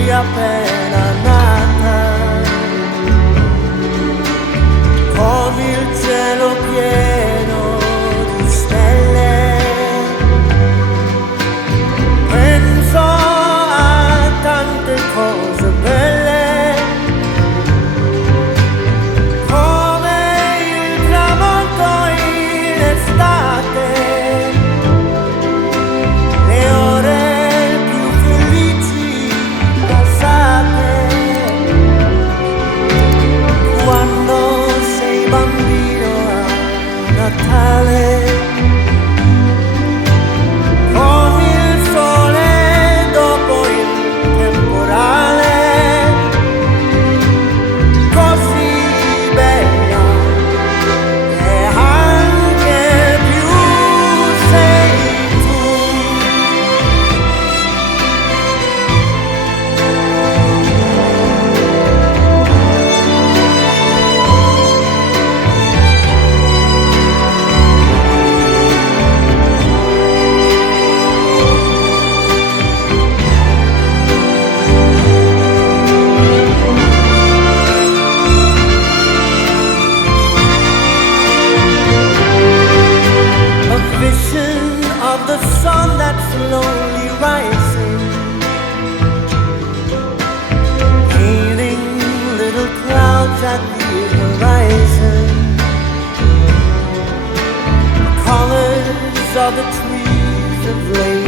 figlia appena nata, con il cielo pieno di stelle. Penso a tante cose belle, come il tramonto in estate, le ore più felici passate, quando sei bambino a Natale, con il sole dopo il temporale, così bella e anche più sei tu. A vision of the sun that's slowly rising, painting little clouds at the horizon. The colors of the trees of late